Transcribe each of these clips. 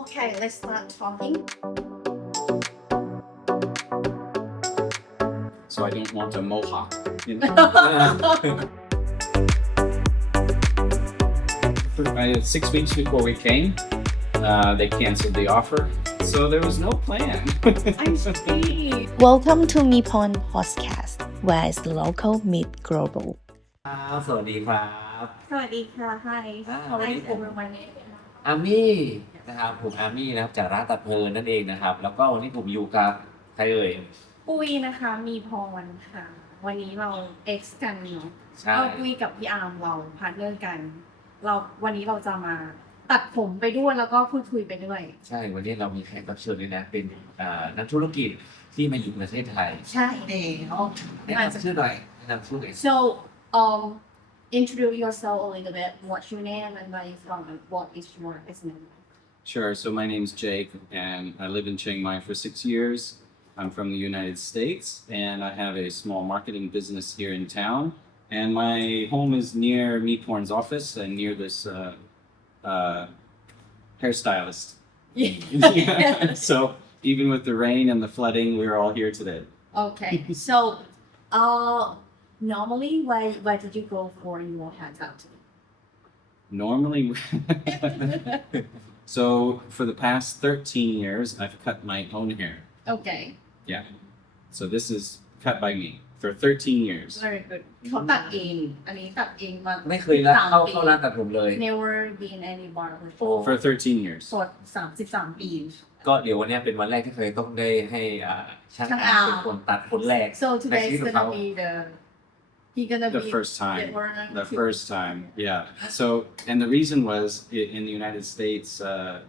Okay, let's start talking. So I don't want a mohawk. You know? 6 weeks before we came, they canceled the offer, so there was no plan. I see. Welcome to Mipon Podcast, where the local meet global. ครับสวัสดีครับ สวัสดีค่ะ Hi. วันนี้ Hi ผม everyone. อามี่นะครับผมอามี่นะครับจากร้านตัดเพลินนั่นเองนะครับแล้วก็วันนี้ผมอยู่กับใครเอ่ย ปุ้ยนะคะมีพรค่ะ วันนี้เรา X กันเนาะ ใช่ ก็ปุ้ยกับพี่อาร์มเราพาร์ทเนอร์กัน วันนี้เราจะมาตัดผมไปด้วยแล้วก็พูดคุยไปด้วย ใช่วันนี้เรามีแขกรับเชิญด้วยนะเป็นนักธุรกิจที่มาอยู่ประเทศไทย ใช่แล้ว แนะนำชื่อหน่อยแนะนำชื่อหน่อย So introduce yourself a little bit. What's your name and where you from and what is your business? Sure, so my name's Jake, and I live in Chiang Mai for 6 years. I'm from the United States, and I have a small marketing business here in town. And my home is near Meeporn's office and near this hairstylist. Yeah. So even with the rain and the flooding, we're all here today. Okay, so normally where did you go for your haircut? Normally, so for the past 13 years, I've cut my own hair. Okay, Yeah. So this is cut by me for 13 years. very good. เขาตัดเองอันนี้ตัดเองมา ไม่เคยรับเข้าร้านตัดผมเลย Never been any barber before. For 13 years. สด33 ปี ก็เดี๋ยววันนี้เป็นวันแรกที่เคยต้องได้ให้ช่างอาร์มเป็นคนตัดคนแรก So today is ในชีวิตของ gonna เขา be he gonna The be first time. Yeah, The first time. Yeah. So, and the reason was in the United States,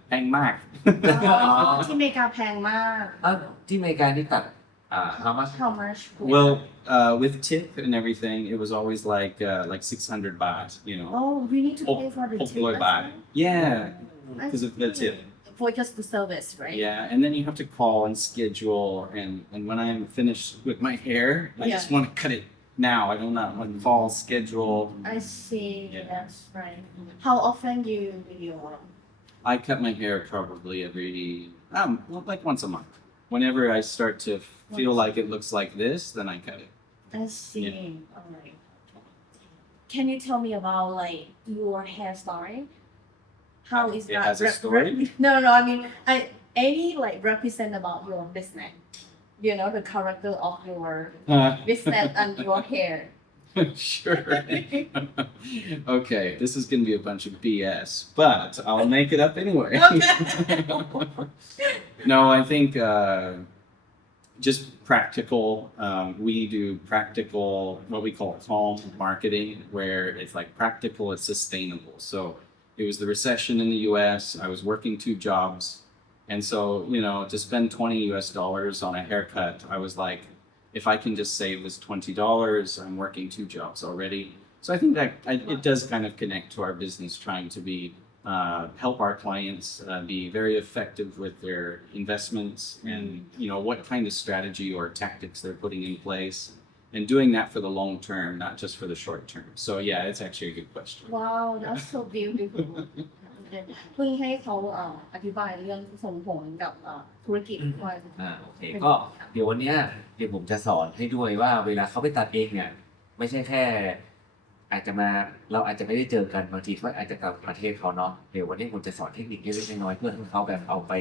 Pang Mak. ที่อเมริกาแพงมาก ที่อเมริกานี่ตัดhow much How much? Well, with tip and everything, it was always like 600 baht, you know. Oh, we need to pay for the tip. 600 baht. Yeah, because of the tip. For just the service, right? Yeah, and then you have to call and schedule, and when I'm finished with my hair, I just Yeah. want to cut it now. I don't want to call, schedule. I see. Yeah. That's right. How often do you video? I cut my hair probably like once a month. Whenever I start to feel like it looks like this, then I cut it. I see. All right. Can you tell me about like your hair story? How is It that? has a story? No. I mean, any like represent about your business. You know the character of your business and your hair. Sure. Okay, this is going to be a bunch of BS, but I'll make it up anyway. No, I think just practical. We do practical, what we call calm marketing, where it's like practical, it's sustainable. So it was the recession in the US. I was working 2 jobs. And so, to spend $20 on a haircut, I was like, if I can just save this $20, I'm working 2 jobs already. So I think that it does kind of connect to our business, trying to be help our clients be very effective with their investments and what kind of strategy or tactics they're putting in place, and doing that for the long term, not just for the short term. So yeah, it's actually a good question. Wow, that's so beautiful. เพิ่งให้เขาอธิบายเรื่องส่งผลกับธุรกิจด้วย โอเคก็เดี๋ยววันเนี้ยเดี๋ยวผมจะสอนให้ด้วยว่าเวลาเขาไปตัดเองเนี่ยไม่ใช่แค่เราอาจจะไม่ได้เจอกันบางทีเขาอาจจะกลับประเทศเขาเนาะเดี๋ยววันนี้ผมจะสอนเทคนิคเล็กๆน้อยๆเพื่อให้เขาแบบเอาไป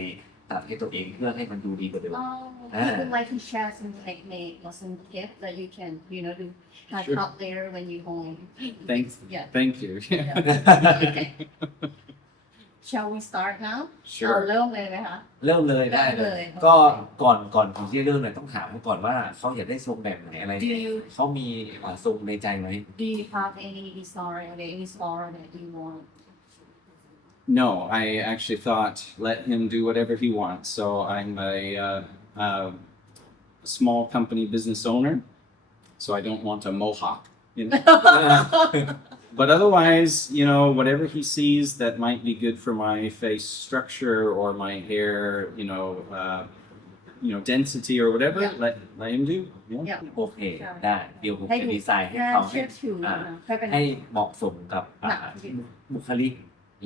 ตัดให้ตัวเองเพื่อให้มันดูดีกว่าเดิม You would like to share some technique or some tip that you can do haircut later when you home. Thanks. Yeah. Thank you. Okay. Shall we start now? Sure. เริ่มเลยไหมคะ เริ่มเลยได้เล เริ่มเลย ย ก็ก่อนที่จะเริ่มเนี่ยต้องถามเขาก่อนว่าเขาอยากได้ทรงแบบไหนอะไร Do you เขามีทรงในใจไหม do you have any desire or any style that you want? No, I actually thought let him do whatever he wants. So I'm a small company business owner, so I don't want a mohawk. But otherwise, whatever he sees that might be good for my face structure or my hair, density or whatever, Yeah. let him do. Yeah. Yeah. โอเคได้เดี๋ยวผม ให้ จะ ดู ดีไซน์ให้ น่า เขา เชื่อถือ อ่า ให้เป็น ให้เหมาะสมกับ หนัก บุคลิก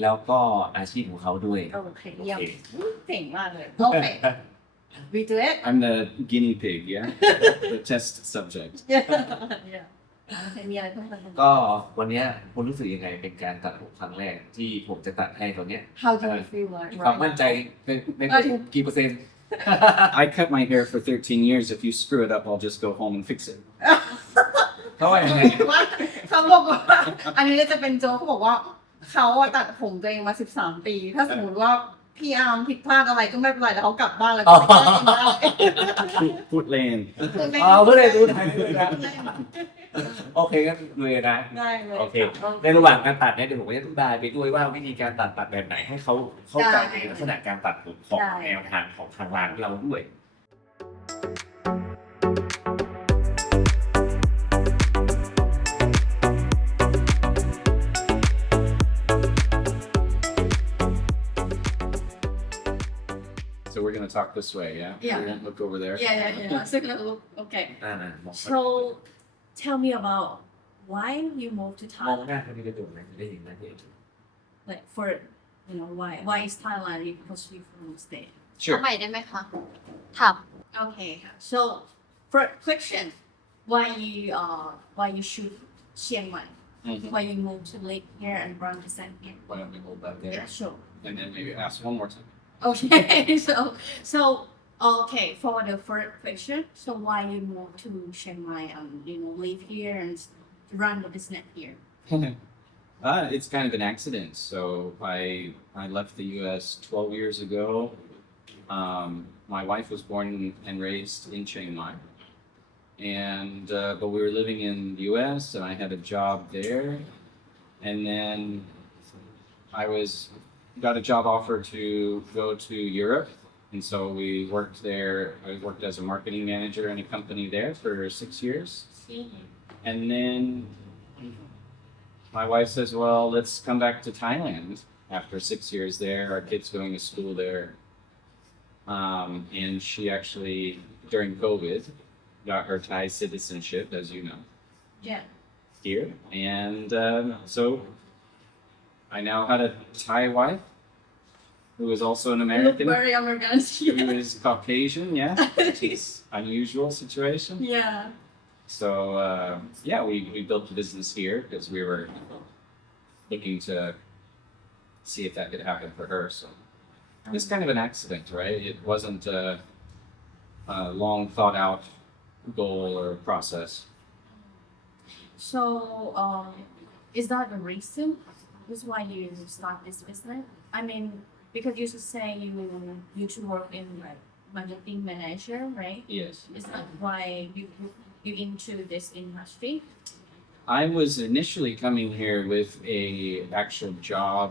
แล้วก็อาชีพของเขาด้วย โอเคเยี่ยมเก่งมากเลยโอเค we do it I'm the guinea pig, yeah? The test subject. yeah โอเคมีอะไรเพิ่มเติม ก็วันเนี้ยคุณรู้สึกยังไงเป็นการตัดผมครั้งแรกที่ผมจะตัดให้ตัวเนี้ย how do you feel like ความมั่นใจในกี่เปอร์เซ็นต์ I cut my hair for 13 years. If you screw it up, I'll just go home and fix it. เขาว่ายังไง เขาบอกว่าอันนี้จะเป็นโจ๊กเขาบอกว่าเขาตัดผมตัวเองมา13 ปีถ้าสมมติว่าพี่อาร์มผิดพลาดอะไรก็ไม่เป็นไรแล้วเขากลับบ้านแล้วก็ไม่ได้กินได้ Put land. อ๋อเพื่อได้รู้ไทยด้วยนะโอเคก็เลยนะ ได้เลย โอเค ในระหว่างการตัดเนี่ยเดี๋ยวผมก็จะอธิบายไปด้วยว่าวิธีการตัดแบบไหนให้เขาเข้าใจในลักษณะการตัดผมของแนวทางของทางร้านเราด้วย So we're gonna talk this way, yeah? Yeah. We won't look over there. yeah so okay มอง so tell me about why you moved to มอง Thailand หน้าเขาดีกระจกนะได้ยินนะเห็น like for why is Thailand because you from state ทำ Sure. ไมได้ไหมคะถาม okay so first question why you choose Chiang Mai Mhm. why you moved to live here and run the center here Why don't we hold that there? yeah sure And then maybe ask one more time. okay so okay for the first question so why you moved to Chiang Mai and live here and run the business here It's kind of an accident. So I left the U.S. 12 years ago. My wife was born and raised in Chiang Mai, and but we were living in the U.S. and I had a job there, and then I got a job offer to go to Europe, and so we worked there. I worked as a marketing manager in a company there for 6 years, and then my wife says, well, let's come back to Thailand after 6 years there. Our kid's going to school there. And she actually, during COVID, got her Thai citizenship, as you know, yeah here. And so I now had a Thai wife who is also an you look American, very American who is Caucasian, yeah. It's unusual situation. yeah So yeah, we built a business here because we were looking to see if that could happen for her. So it's kind of an accident, right? It wasn't a long thought out goal or process. So, is that the reason? Is why you start this business? I mean, because you should say you used to work in like marketing manager, right? Yes. Is that why you into this industry? I was initially coming here with a actual job.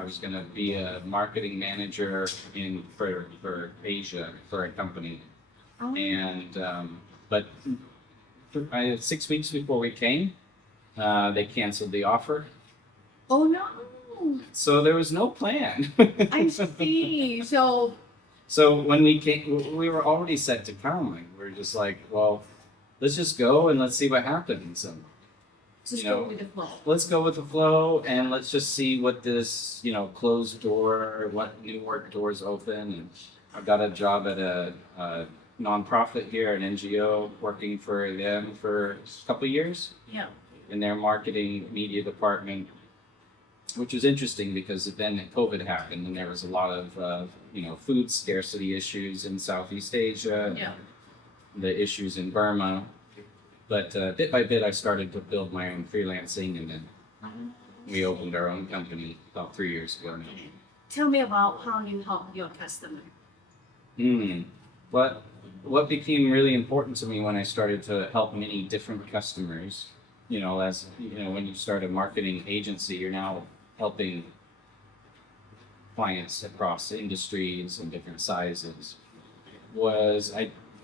I was going to be a marketing manager for Asia for a company, and but 6 weeks before we came, they canceled the offer. Oh no! So there was no plan. I see. So So when we came, we were already set to come. Like, we were just like, well, let's just go and let's see what happens. And just You know, go with the flow. let's go with the flow and let's just see what this, closed door, what new work doors open. And I got a job at a nonprofit here, an NGO, working for them for a couple of years Yeah. in their marketing media department, which was interesting because then COVID happened and there was a lot of, food scarcity issues in Southeast Asia, Yeah. the issues in Burma. But bit by bit, I started to build my own freelancing, and then we opened our own company about 3 years ago now. Tell me about how you help your customer. What became really important to me when I started to help many different customers, when you start a marketing agency, you're now helping clients across industries and different sizes, was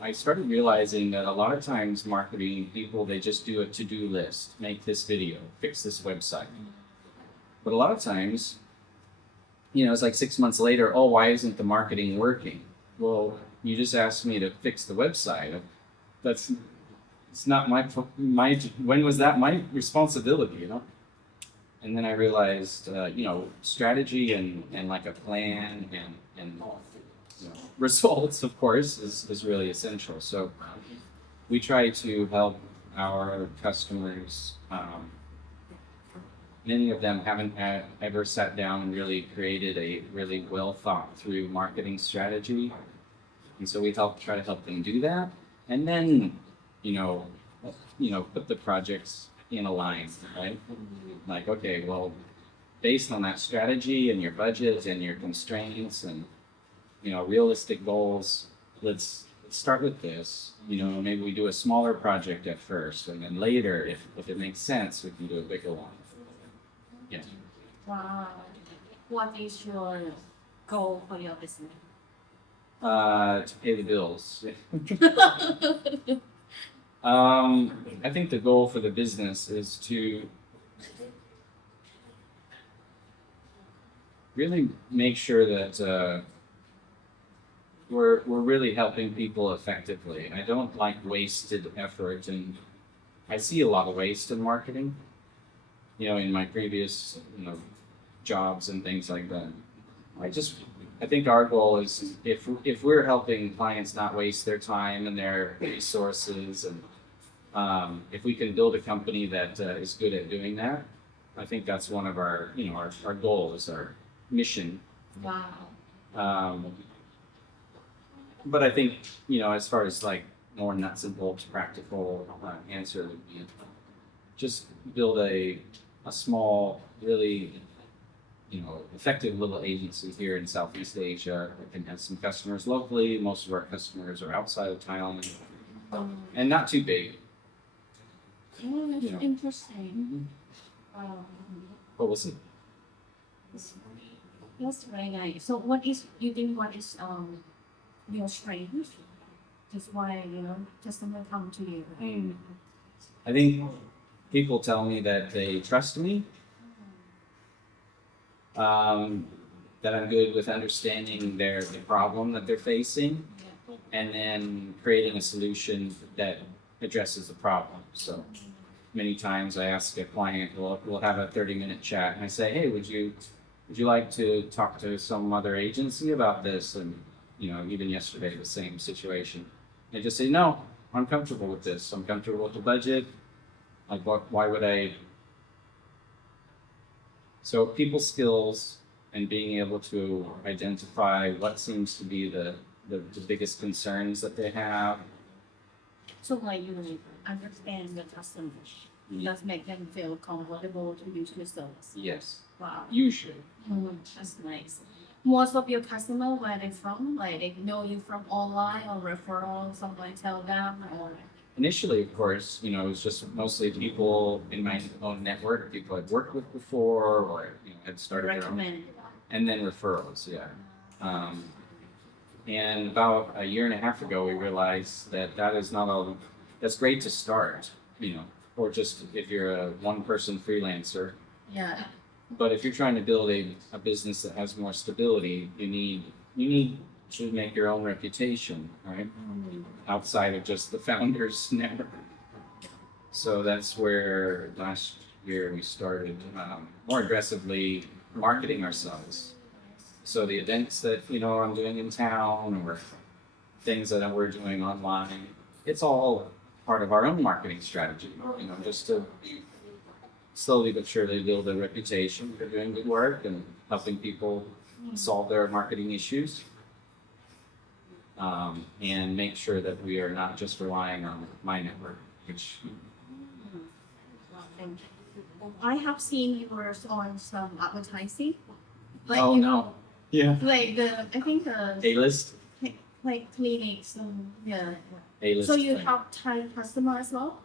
I started realizing that a lot of times marketing people, they just do a to-do list, make this video, fix this website. But a lot of times, it's like 6 months later, oh, why isn't the marketing working? Well, you just asked me to fix the website. It's not my, when was that my responsibility, and then I realized, strategy and like a plan and results, of course, is really essential. So we try to help our customers. Many of them haven't ever sat down and really created a really well thought through marketing strategy, and so we try to help them do that, and then put the projects in a line, right? Like, okay, well, based on that strategy and your budget and your constraints and realistic goals, let's start with this. Maybe we do a smaller project at first, and then later, if it makes sense, we can do a bigger one. Yeah. Wow. What is your goal for your business? To pay the bills. I think the goal for the business is to really make sure that we're really helping people effectively. I don't like wasted effort, and I see a lot of waste in marketing. In my previous jobs and things like that. I think our goal is if we're helping clients not waste their time and their resources, and if we can build a company that is good at doing that, I think that's one of our goals, our mission. Wow. But I think as far as like more nuts and bolts practical answer would be just build a small, really effective little agency here in Southeast Asia. We can have some customers locally. Most of our customers are outside of Thailand, and not too big. Oh, that's interesting. But we'll see. That's very nice. So what is your strength? Just why customer come to you? I think people tell me that they trust me. That I'm good with understanding the problem that they're facing, and then creating a solution that addresses the problem. So many times I ask a client, we'll have a 30-minute chat, and I say, hey, would you like to talk to some other agency about this? And even yesterday, the same situation. They just say, no, I'm comfortable with this. I'm comfortable with the budget. Like, why would I? So people skills and being able to identify what seems to be the biggest concerns that they have. So like you understand the customers. Just make them feel comfortable to use your service. Yes. Wow. Usually. That's nice. Most of your customers, where they from? Like they know you from online or referral, someone tell them, or Initially, of course, it was just mostly people in my own network, people I'd worked with before, or had started their own, recommend. and then referrals. Yeah. And about a year and a half ago, we realized that is not all. That's great to start, or just if you're a one-person freelancer. Yeah. But if you're trying to build a business that has more stability, you need to make your own reputation, right? Outside of just the founder's network. So that's where last year we started more aggressively marketing ourselves. So the events that I'm doing in town, or things that we're doing online, it's all part of our own marketing strategy. Just to slowly but surely build a reputation for doing good work and helping people solve their marketing issues. And make sure that we are not just relying on my network, which I have seen yours on some advertising. Oh, no. Yeah. Like I think A-list. like clinics. Yeah. A-list. So you have Thai customer as well?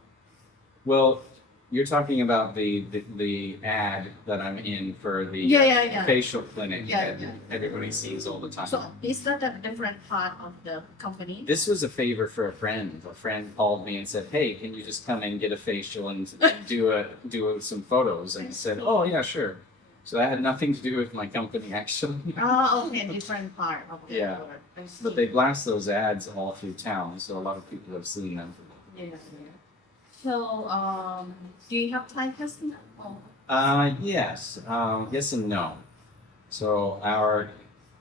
Well, you're talking about the ad that I'm in for the Yeah. facial clinic Yeah, that yeah. everybody sees all the time. So is that a different part of the company? This was a favor for a friend. A friend called me and said, "Hey, can you just come and get a facial and do some photos?" And I said, "Oh yeah, sure." So that had nothing to do with my company actually. Oh, okay, different part of the Yeah. work. I see. But they blast those ads all through town, so a lot of people have seen them. Yeah. So, do you have Thai customer? Oh, Yes, yes and no. So our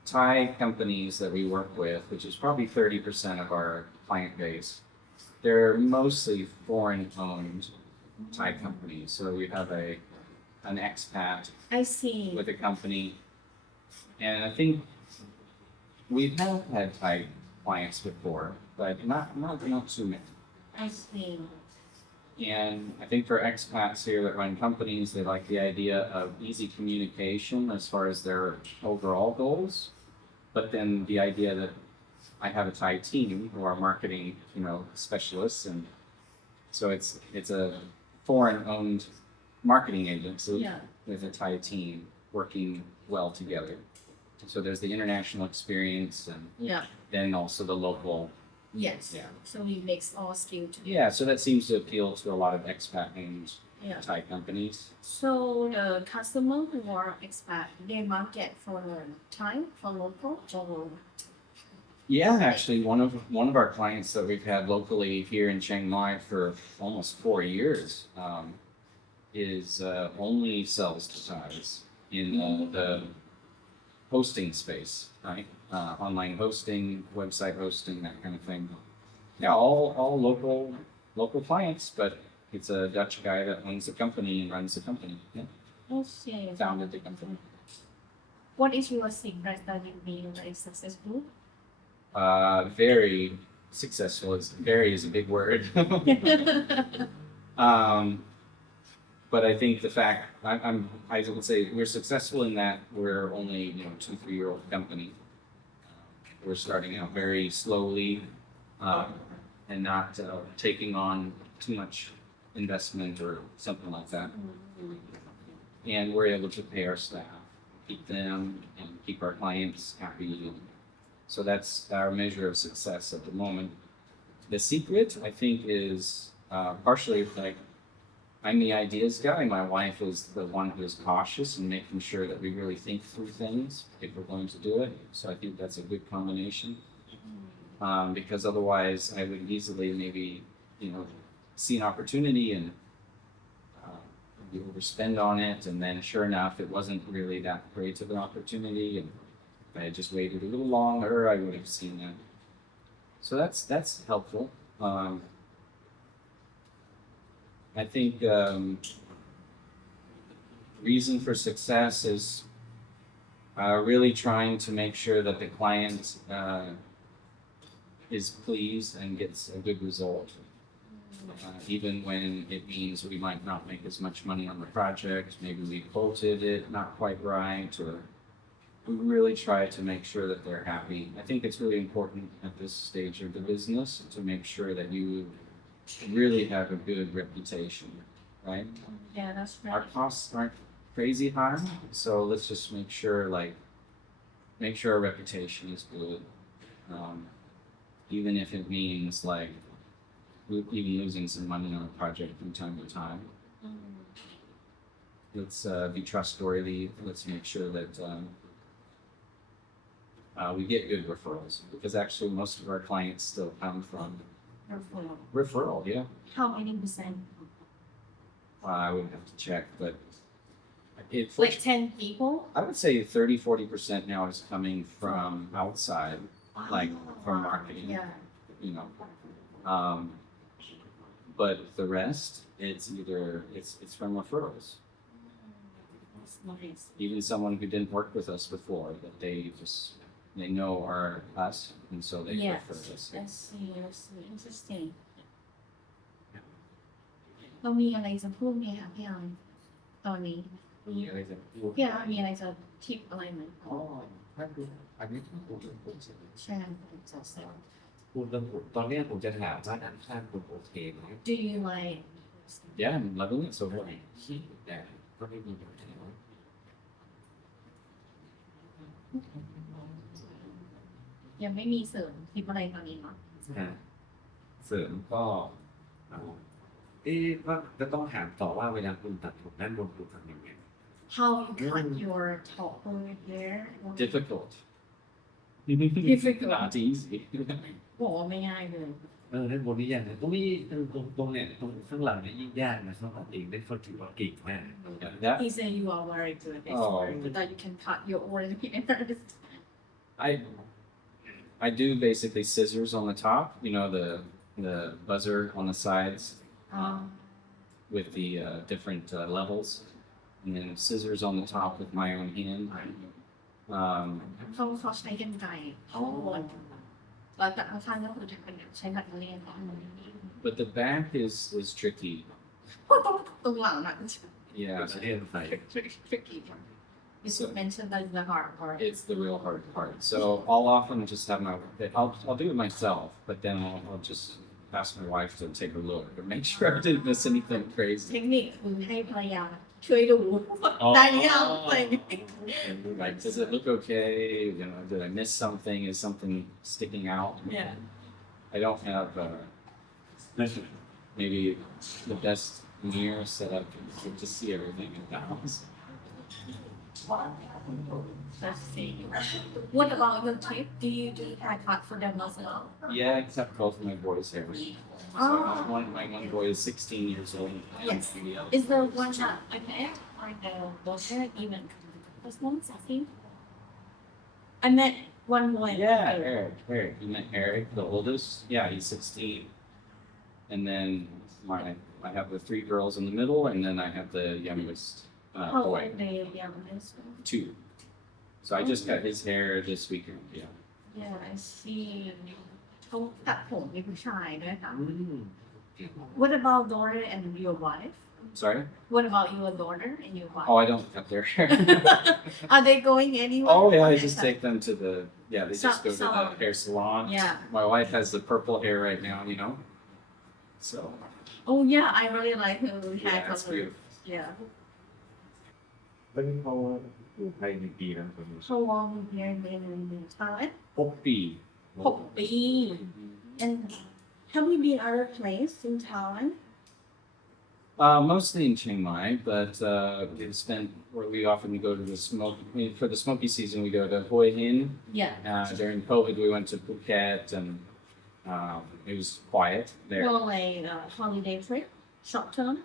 Thai companies that we work with, which is probably 30% of our client base, they're mostly foreign-owned Thai companies. So you have an expat I see. with a company, and I think we have had Thai clients before, but not too many. I see. And I think for expats here that run companies, they like the idea of easy communication as far as their overall goals. But then the idea that I have a Thai team who are marketing, specialists, and so it's a foreign-owned marketing agency Yeah. with a Thai team working well together. So there's the international experience, and Yeah. then also the local. Yes. Yeah. So we mix all skill together. Yeah, so that seems to appeal to a lot of expat-owned Yeah. Thai companies. So the customer who are expat, they market for Thai, for local, or Yeah, actually, one of our clients that we've had locally here in Chiang Mai for almost 4 years is only sells to Thais in the hosting space, right? Online hosting, website hosting, that kind of thing. Yeah, all local clients, but it's a Dutch guy that owns the company and runs the company. Yeah, okay. founded the company. What is your secret that you being very successful? Very successful. Very is a big word. But I think the fact I would say we're successful in that we're only 2-3 year old company. We're starting out very slowly and not taking on too much investment or something like that. And we're able to pay our staff, keep them, and keep our clients happy. So that's our measure of success at the moment. The secret, I think, is partially like I'm the ideas guy. My wife is the one who is cautious and making sure that we really think through things if we're going to do it. So I think that's a good combination. Because otherwise I would easily maybe, see an opportunity and we overspend on it. And then sure enough, it wasn't really that great of an opportunity. And if I had just waited a little longer, I would have seen that. So that's helpful. I think reason for success is really trying to make sure that the client is pleased and gets a good result. Even when it means we might not make as much money on the project, maybe we quoted it not quite right, or we really try to make sure that they're happy. I think it's really important at this stage of the business to make sure that you really have a good reputation, right? Yeah, that's Our right. costs aren't crazy high, so let's just make sure our reputation is good. Even if it means even losing some money on a project from time to time. Let's be trustworthy. Let's make sure that we get good referrals, because actually most of our clients still come from referral. Yeah, How many percent? I would have to check, but Like 10 people? I would say 30-40% now is coming from outside, like from marketing. Yeah. But the rest, it's either it's from referrals. That's nice. Even someone who didn't work with us before, that they know us, and so they Yes. refer us. I see. Interesting. เรามีอะไรจะพูดไหมคะพี่อาร์มตอนนี้ มีอะไรจะพูด พี่อาร์มมีอะไรจะทิปอะไรไหม อ๋อถ้าดูอันนี้ต้องพูดเรื่องหุ้นใช่ไหม แชร์จากเซล พูดเรื่องหุ้นตอนเนี้ยผมจะถามว่าด้านข้างคุณโอเคไหม Do you like Yeah, I'm loving it so far. ที่แต่ก็ไม่มีปัญหา ยังไม่มีเสริมทิปอะไรตอนนี้เนาะ เสริมก็ว่าจะต้องถามต่อว่าเวลาคุณตัดผมด้านบนคุณทำยังไง How you cut your top hair Difficult. difficult Not easy. บอกว่าไม่ง่ายเลย เล่นบนนี้อย่างตรงนี้ตรงเนี่ยตรงข้างหลังเนี่ยยิ่งยากนะเขาตัดเองได้เขาถือว่าเก่งมาก That He said you are very good at Oh. it, that you can cut your own hairs. I do basically scissors on the top, you know, the buzzer on the sides with the different levels, and then scissors on the top with my own hand. เขาใช้กรรไกรเขาวนแล้วแต่ข้างๆก็คือใช้ขัดเลียน But the back is tricky. เพราะตรงหลังน่ะ Yeah, เรียนใส่ tricky You should mention that is the hard part. it's the real hard part. So I'll often just have I'll do it myself, but then I'll just ask my wife to take a look and make sure I didn't miss anything เท crazy. คนิคคือให้ภรรยาช่วยดูได้หรือยังอะไรอย่างเงี้ย Like, does it look okay? You know, did I miss something? Is something sticking out? Yeah. I don't have maybe the best mirror set up to see everything in the house. Let's see. What about your trip? Do you do haircut for them as well? Yeah, except both of my boys' hair. So my one boy is 16 years old. And Yes. the other Is the one that I met or the hair even this one's I think? I met one boy. Yeah, Eric. You met Eric, the oldest. Yeah, he's 16. And then I have the 3 girls in the middle, and then I have the youngest How boy, old they youngest? 2. So I just got his hair this weekend. Yeah. Yeah, I see. เขาตัดผมเป็นผู้ชายด้วยค่ะ อืม What about daughter and your wife? Sorry? What about your daughter and your wife? Oh, I don't cut their hair. Are they going anywhere? Oh, yeah, I just take them to they just go to the Salon. hair salon. Yeah. My wife has the purple hair right now, you know? So, Oh yeah, I really like her hair yeah, it's color. beautiful. Yeah. แล้วนี่เขาอยู่ไทยกี่ปีแล้วคนนี้ How long here in Thailand? Hopi. 6 ปี And have you been other place in Thailand? Mostly in Chiang Mai, but we often go to for the smoky season, we go to Hoi Hin. Yeah. During COVID, we went to Phuket, and it was quiet there. Well, like holiday trip, short term.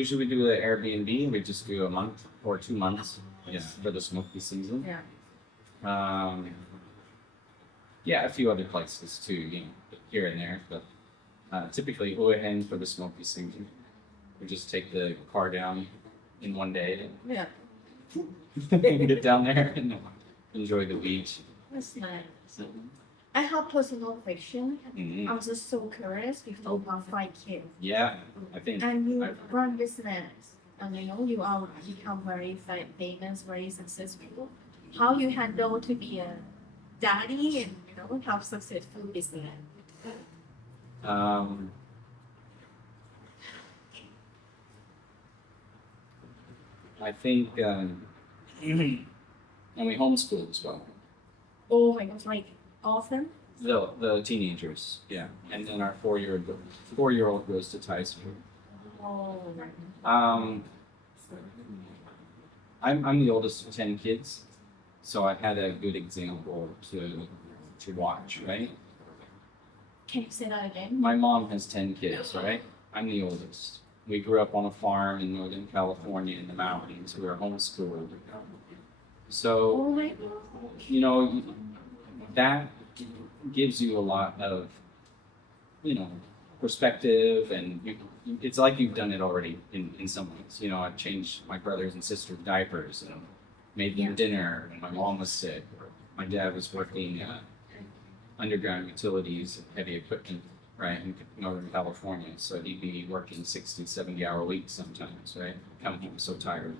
Usually we do the Airbnb, and we just do a month or 2 months, for the smoky season. Yeah. Yeah, a few other places too, here and there, but typically Hoi Hin for the smoky season. We just take the car down in one day Yeah. and get down there and enjoy the beach. That's nice. I have personal question. Mhm. I'm just so curious if you have 5 kids Yeah, I think. and you run business and you are become very famous, very successful. How you handle to be a daddy and have successful business? I think, and we homeschool as well. Oh my gosh, like awesome. The teenagers, yeah, and then our 4-year-old goes to Thai school. Oh. I'm the oldest of 10 kids, so I had a good example to watch, right? Can you say that again? My mom has 10 kids, right? I'm the oldest. We grew up on a farm in Northern California in the mountains. We were homeschooled. So, Oh my gosh. that gives you a lot of, perspective, and it's like you've done it already in some ways. I've changed my brothers and sisters' diapers and made them dinner when my mom was sick. My dad was working underground utilities and heavy equipment, right, in Northern California. So he'd be working 60, 70-hour weeks sometimes, right? Coming home so tired.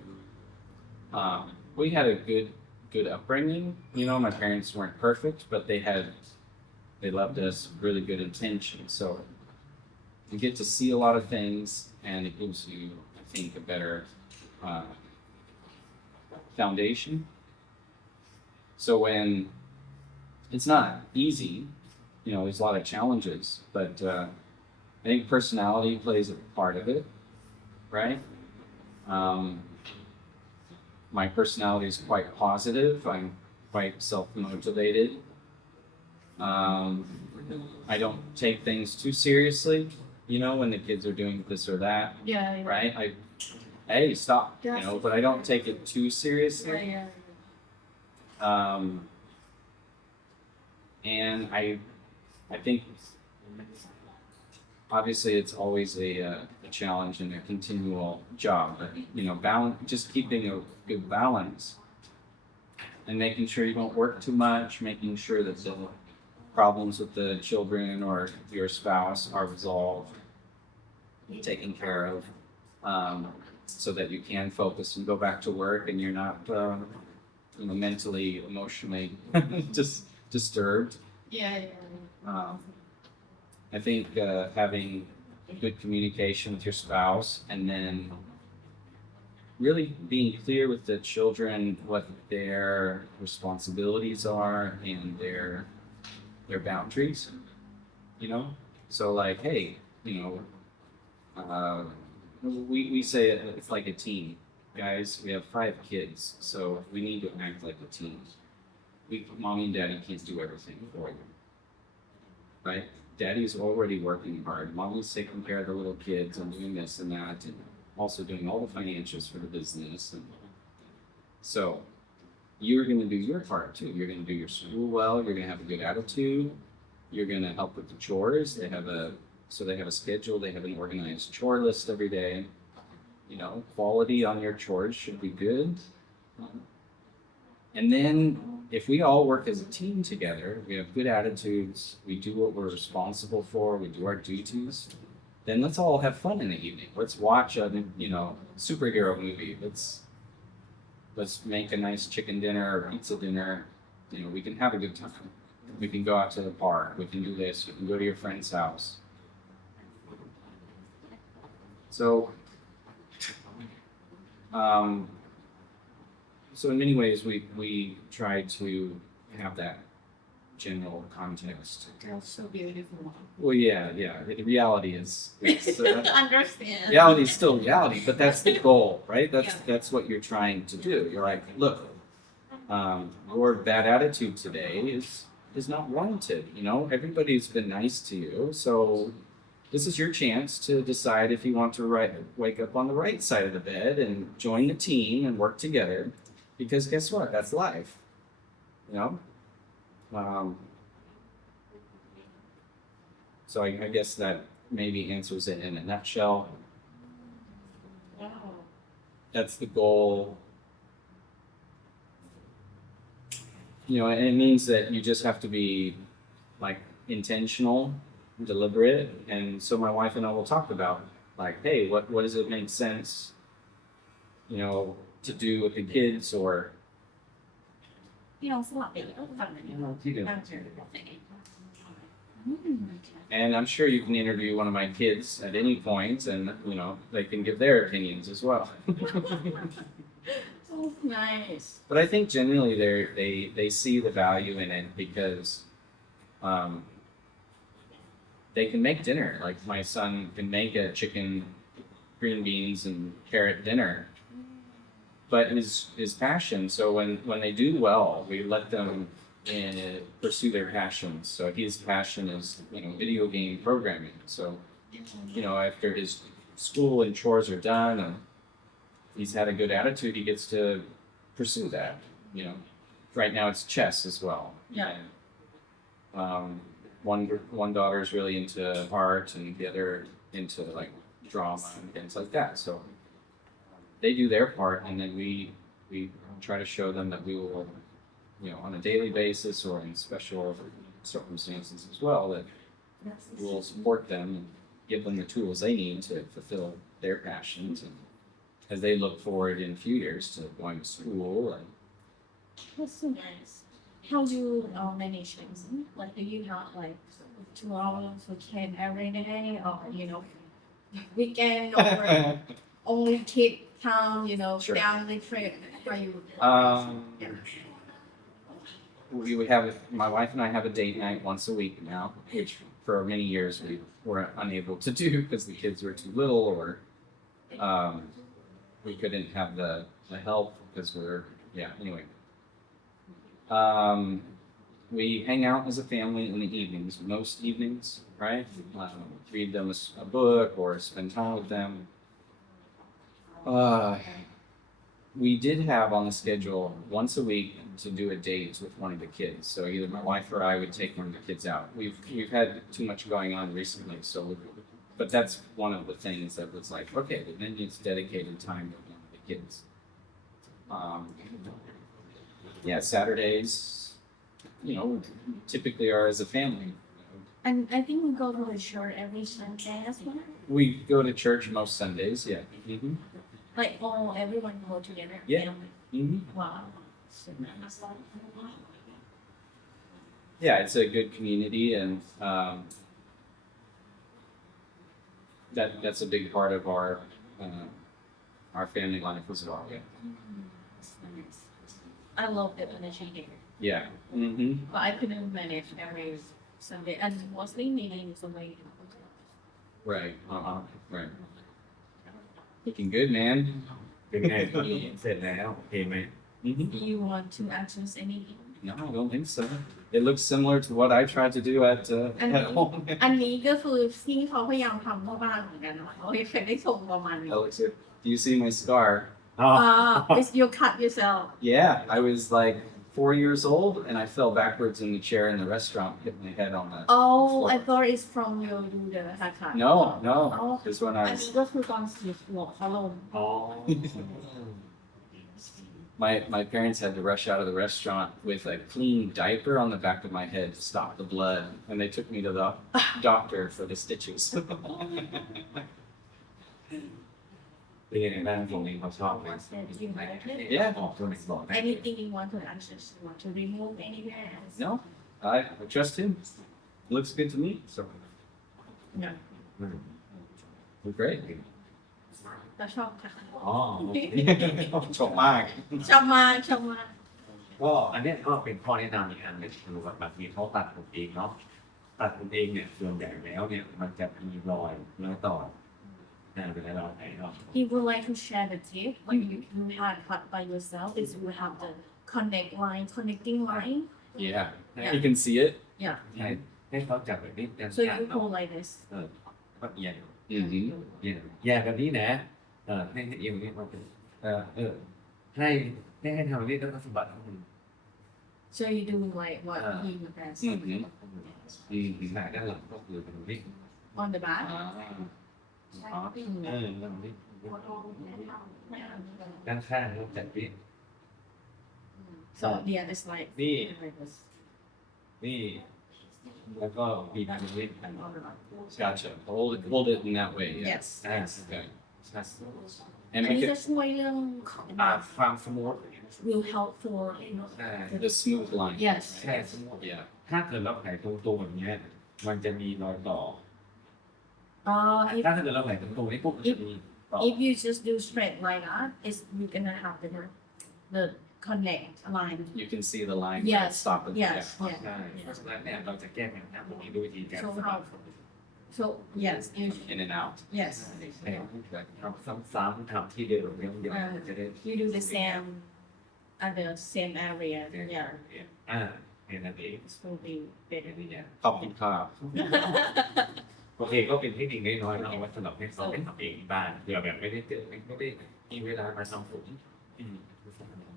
We had a good upbringing. My parents weren't perfect, but they loved us, really good intentions. So you get to see a lot of things, and it gives you, I think, a better foundation. So when it's not easy, there's a lot of challenges, but I think personality plays a part of it, right? My personality is quite positive. I'm quite self-motivated. I don't take things too seriously, when the kids are doing this or that, Yeah. right? Hey, stop, but I don't take it too seriously. Yeah. And I think obviously it's always a challenge and a continual job, but balance, just keeping a good balance and making sure you don't work too much, making sure that the problems with the children or your spouse are resolved, taken care of, so that you can focus and go back to work and you're not mentally, emotionally just disturbed. Yeah. I think having good communication with your spouse and then really being clear with the children what their responsibilities are and their boundaries, so like, hey, we say it's like a team, guys. We have 5 kids, so we need to act like a team. Mommy and daddy can't do everything for you, right? Daddy's already working hard. Mommy's taking care of the little kids and doing this and that, and also doing all the financials for the business. And so you're going to do your part too. You're going to do your school well. You're going to have a good attitude. You're going to help with the chores. They have a schedule. They have an organized chore list every day. Quality on your chores should be good. And then if we all work as a team together, we have good attitudes, we do what we're responsible for, we do our duties, then let's all have fun in the evening. Let's watch a superhero movie. Let's make a nice chicken dinner or pizza dinner. We can have a good time. We can go out to the park. We can do this. We can go to your friend's house. So, so in many ways, we try to have that general context. That's so beautiful. Well, yeah. The reality is, Understand. reality is still reality, but that's the goal, right? That's what you're trying to do. You're like, look, your bad attitude today is not warranted. Everybody's been nice to you, so this is your chance to decide if you want to wake up on the right side of the bed and join the team and work together. Because guess what? That's life. So I guess that maybe answers it in a nutshell. Wow. That's the goal. And it means that you just have to be like intentional, deliberate. And so my wife and I will talk about like, hey, what does it make sense, to do with the kids or พี่น้องสลับไปอีกฝั่งหนึง ที่ นั่งเจอAnd I'm sure you can interview one of my kids at any point and they can give their opinions as well. So nice. But I think generally they see the value in it because they can make dinner. Like my son can make a chicken, green beans and carrot dinner. But his passion. So when they do well, we let them pursue their passions. So his passion is video game programming. So after his school and chores are done and he's had a good attitude, he gets to pursue that. Right now it's chess as well. Yeah. And, one daughter is really into art and the other into like drama and things like that. So they do their part, and then we try to show them that we will, on a daily basis or in special circumstances as well, that we will support them and give them the tools they need to fulfill their passions, and as they look forward in a few years to going to school. And That's so nice. How do you manage things? Like, do you have like 2 hours with kids every day, or weekend, or only kid time? Sure. Family trip? How you? we would have my wife and I have a date night once a week now, which for many years we were unable to do because the kids were too little, or we couldn't have the help because anyway. Um, we hang out as a family in the evenings, most evenings, right? Read them a book or spend time with them. We did have on the schedule once a week to do a date with one of the kids. So either my wife or I would take one of the kids out. We've had too much going on recently, but that's one of the things that was like, okay, well, then it's dedicated time with one of the kids. Yeah, Saturdays, typically are as a family. And I think we go to the church every Sunday as well. We go to church most Sundays, yeah. Mm-hmm. Like everyone go together. Yeah. Family. Mm-hmm. Wow. Yeah, it's a good community, and that's a big part of our family life as well. Yeah. That's nice. I love the energy here. Yeah. Mm-hmm. But I couldn't manage every Sunday, and mostly meetings away. Right. Right. Looking good, man. เป็นไงเสร็จแล้วโอเคไหม Mm-hmm. Do you want to access anything? No, I don't think so. It looks similar to what I tried to do at home. อันนี้ก็คือที่เขาพยายามทำเข้าบ้านเหมือนกันเนาะเขาเคยได้ส่งประมาณนี้ That looks good. Do you see my scar? อ๋อ It's you cut yourself. Yeah, I was like 4 years old, and I fell backwards in the chair in the restaurant, hit my head on the. Oh, I thought it's from you do the haircut. No, Oh. This when อัน I นี้ was. ก็คือตอนสีหัวเขาลง อ๋อ My parents had to rush out of the restaurant with a clean diaper on the back of my head to stop the blood, and they took me to the doctor for the stitches. เป็นยังไงบ้างตรงนี้เขาชอบไหม You like it? บอกตัวไหนบอกได้ Anything you want to access, you want to remove anywhere else? No, I trust him. Looks good to me, so อืม we're great. ก็ชอบค่ะ อ๋อ ชอบมาก ชอบมากชอบมาก ก็อันเนี้ยก็เป็นข้อแนะนำอีกอันหนึงคือแบบบางทีเขาตัดผมเองเนาะตัดผมเองเนี่ยส่วนใหญ่แล้วเนี่ยมันจะมีรอยต่อเวลาเราไหนเนาะ He would like to share the tip when you had cut by yourself is you have the connecting line. Yeah, Yeah. you can see it. Yeah. ให้เขาจับแบบนี้แต่ So you go like this. ก็เอียง Mm-hmm. เอียงแบบนี้นะให้เอียงนี้มันเป็นให้ทำแบบนี้แล้วก็สะบัดข้างบน So you do like what he does Mm-hmm. Mm-hmm. หน้าด้านหลังก็คือเป็นแบบนี้ on the back. แบบนี้ด้านข้างก็จัดนี้ So the other side. นี่ Like this. นี่แล้วก็บีบตรงนี้ And on the back. Gotcha. Hold it in that way. Yeah. Yes. Okay. And อัน make นี้ it จะช่วยเรื่องของ ความสมูท will help for ใช่ the smooth line. yes ใช่สมูท Yeah. ถ้าเกิดเราไขตรงๆแบบเนี้ยมันจะมีรอยต่อ if ถ้าเกิดเราไขตรงๆนี่ปุ๊บมันจะมีต่อ if you just do straight like that it's you're gonna have the connect line You can see the line. Yes. Where it stopped. yes Yeah. ใช่เพราะฉะนั้นเนี่ยเราจะแก้ปัญหาตรงนี้ด้วยวิธีการ so สลั how บ so yes you In and out. yes ทำซ้ำๆทำที่เดิมเดี๋ยวมันจะได้ you do the same at the same area yeah เนี่ยนั่นเอง this will be better นี่เนี่ย Popping car. โอเคก็เป็นเทคนิคน้อยๆเนาะเอาไว้สำหรับให้เขาได้ทำเองที่บ้านเผื่อแบบไม่ได้มีเวลามาทำผม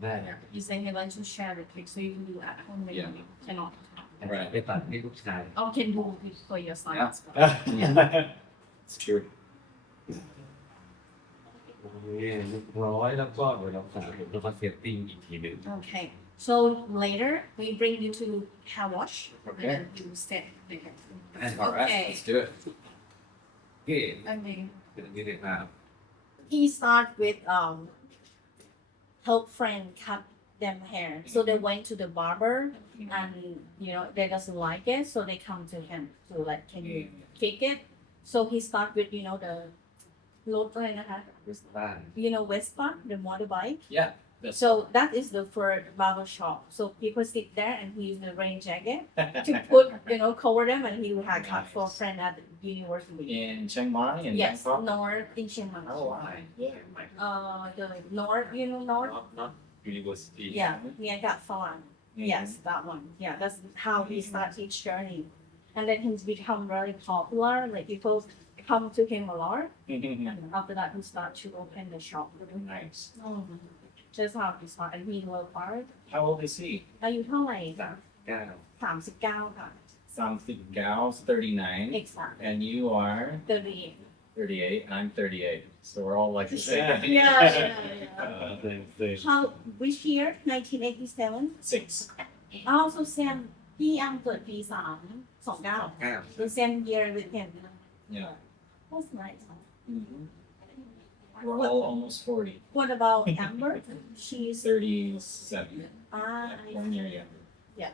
ได้ yeah you say he likes to share the trick so you can do at home when Yeah. you cannot ไปตัดให้ลูกชาย or can do it for your son Yeah. as well It's true. ร้อยแล้วก็เดี๋ยวเราสระผมแล้วก็เซตติ้งอีกทีหนึ่ง okay so later we bring you to hair wash Okay. and then you set the hair All right. Okay. Let's do it. โอเค okay เป็นนี่เลยครับ he start with help friend cut them hair so they went to the barber and they doesn't like it so they come to him to like can you fix it so he start with the road อะไรนะคะ บ้าน Vespa the motorbike Yeah. That's so that is the first barber shop so people sit there and he use the rain jacket to put cover them and he will have cut for a friend at the university in Chiang Mai and yes Bangkok. north in Chiang Mai Oh, why? the north north not university yeah near that farm Yes, that one. Yeah, that's how he started his journey. And then he's become very popular. Like people come to him a lot. And after that, he started to open the shop. Nice. Just how he started. He worked hard. How old is he? อายุเท่าไหร่คะ 9 39 ค่ะ Something gals, 39. exact And you are 38 38. I'm 38. So we're all like the same. How which year 1987 6. also same พี่อังเกิดปี29 the same year with him Yeah. that's nice We're all almost 40. what about Amber she's 37. ah 1 year younger. yeah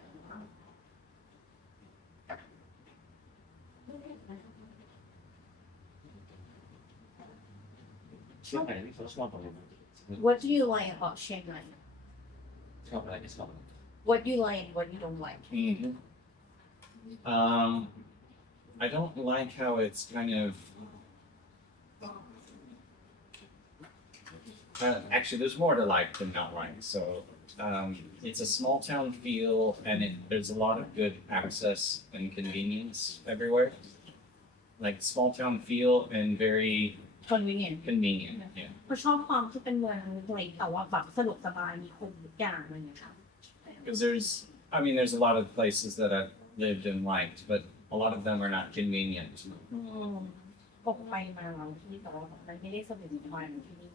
ชอบอะไรที่เขาชอบอะไร what do you like about Chiang Mai ชอบอะไรที่ชอบ what you like and what you don't like I don't like how it's kind of. Actually, there's more to like than not like. So, it's a small town feel, and there's a lot of good access and convenience everywhere. Like small town feel and very convenient convenient. Yeah. เขาชอบความที่เป็นเมืองเล็กแต่ว่าแบบสะดวกสบายมีคนทุกอย่างอะไรอย่างเงี้ยค่ะ Because there's a lot of places that I've lived and liked, but a lot of them are not convenient. ตกไปมาแล้วที่แต่ว่ามันไม่ได้สะดวกสบายเหมือนที่นี่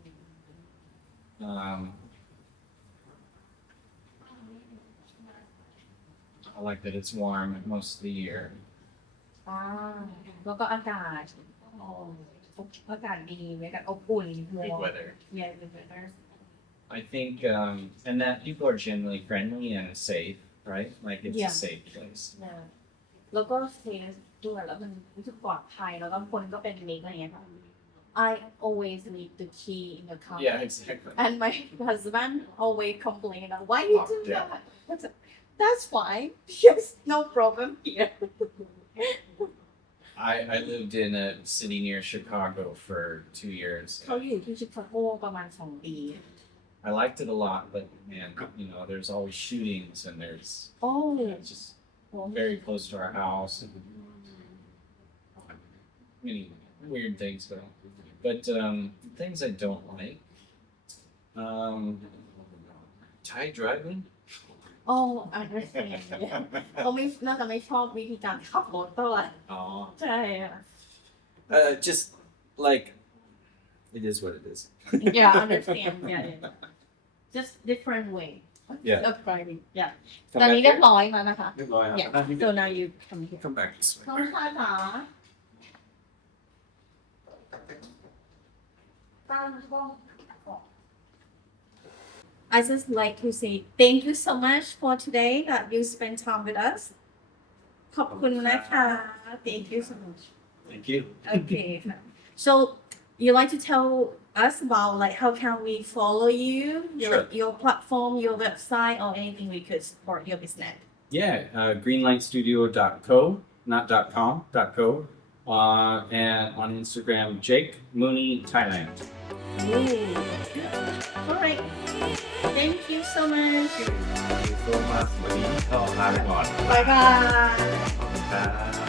I like that it's warm most of the year. แล้วก็อากาศอากาศดีอากาศอบอุ่น Good weather. yeah good weather I think, and that people are generally friendly and safe, right? Like it's Yeah. a safe place. แล้วก็เซฟด้วยแล้วมันรู้สึกปลอดภัยแล้วก็คนก็เป็นมิตรอะไรเงี้ยค่ะ I always leave the key in the car Yeah, exactly. and my husband always complain about why you do Yeah. that that's fine yes no problem here I lived in a city near Chicago for 2 years. เขาอยู่ที่ชิคาโกประมาณ2 ปี I liked it a lot, but man, there's always shootings and there's it's just very close to our house and many weird things, but things I don't like. Thai driving. oh I understand เขาไม่น่าจะไม่ชอบวิธีการขับรถเท่าไหร่ Oh. ใช่อะ just like it is what it is. yeah I understand yeah just different way Yeah. of driving yeah Come ตอน back นี้เรียบ here. ร้อยแล้วนะคะ เรียบร้อยครับ yeah นั่งที่ so now you come here Come back this way. น้องชายจ๋าตั้งกล้อง I just like to say thank you so much for today that you spend time with us ขอบคุณนะคะ thank you so much Thank you. okay so you like to tell us about like how can we follow you Sure. your platform your website or anything we could support your business Yeah, greenlightstudio.co, not .com, .co. And on Instagram, Jake Mooney, Thailand. all right thank you so much ตัวมาวันนี้ก็ลาไปก่อน bye bye ขอบคุณครับ